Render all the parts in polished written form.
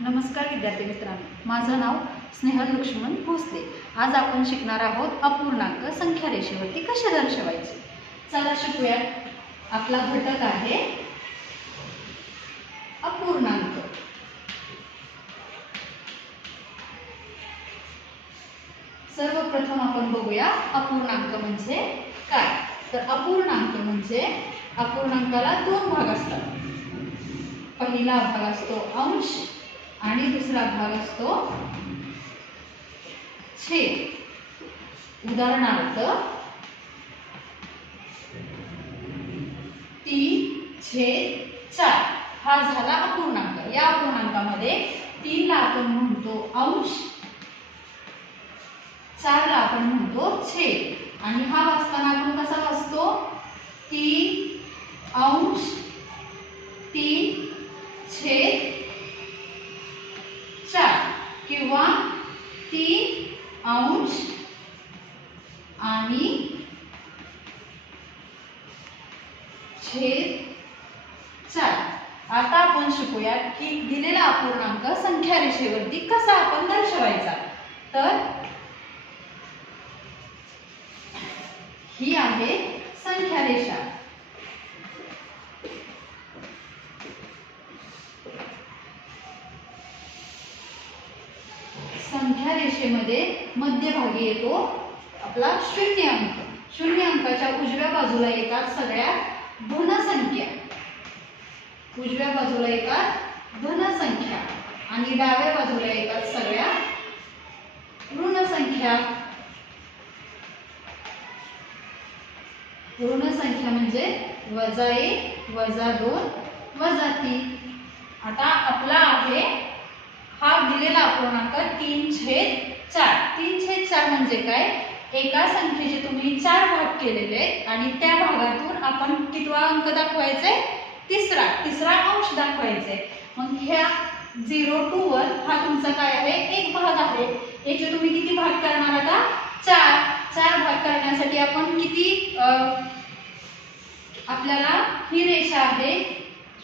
नमस्कार विद्यार्थी मित्रांनो, माझं नाव स्नेहल लक्ष्मण भोसले। आज आपण शिकणार आहोत अपूर्णांक संख्या रेषेवरती कसे दर्शवायचे। चला शिकूया। आपला घटक आहे अपूर्णांक। सर्वप्रथम आपण बघूया अपूर्णांक म्हणजे काय। तर अपूर्णांक म्हणजे अपूर्णांकाला दोन भाग असतात। पहिला भाग असतो अंश आणि दुसरा भाग असतो छेद। उदाहरणार्थ 3/4 हा झाला अपूर्णांक। या अपूर्णांकामध्ये 3 ला आपण म्हणतो अंश, 4 ला आपण म्हणतो छेद। आणि हा वाचताना आपण कसा वाचतो? 3 अंश 3/4 किंवा 3 अंश आणि छेद 4। आता आपण शिकूया की दिलेला अपूर्णांक संख्या रेषेवरती कसा आपण दर्शवायचा। तर ही आहे संख्या रेषा। संख्या रेषेमध्ये मध्यभागी येतो आपला शून्य अंक। शून्य अंकाच्या उजव्या बाजूला येतात सगळ्या धन संख्या। उजव्या बाजूला येतात धन संख्या आणि डाव्या बाजूला येतात सगळ्या ऋण संख्या। ऋण संख्या म्हणजे -1, -2, -3। आता आपला आहे हा दिलेला अपूर्णांक 3/4। 3/4 म्हणजे काय? एका संख्येचे तुम्ही 4 भाग केलेले आणि त्या भागातून आपण कितवा अंक दाखवायचे? तिसरा अंश दाखवायचे। मग ह्या 0 to 1 हा तुमचा काय आहे? एक भाग आहे। याचे तुम्ही किती भाग करणार आता? 4 भाग करण्यासाठी आपण किती आपल्याला ही रेषा आहे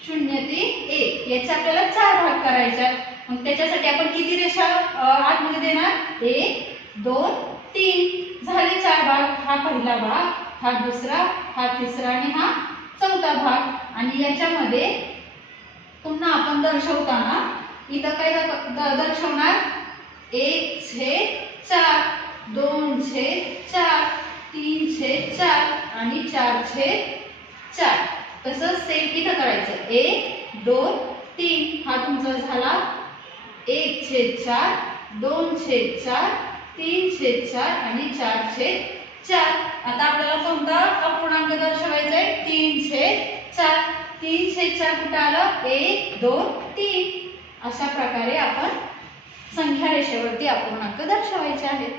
0 ते 1 याचे आपल्याला 4 भाग करायचे आहेत। मग त्याच्यासाठी आपण किती रेषा आतमध्ये देणार? 1 2 3 झाले 4 भाग। हा पहिला भाग, हा दुसरा, हा तिसरा आणि हा चौथा भाग। आणि याच्यामध्ये पुन्हा आपण दर्शवताना इथं काय दर्शवणार? 1/4, 2/4, 3/4 आणि 4/4। तसंच सेम इथं करायचं। 1 2 3 हा तुमचा झाला 1/4, 2/4, 3/4 आणि 4/4। आता आपल्याला कोणता अपूर्णांक दर्शवायचा आहे? 3/4। 3/4 कुठं आलं? 1 2 3। अशा प्रकारे आपण संख्या रेषेवरती अपूर्णांक दर्शवायचे आहेत।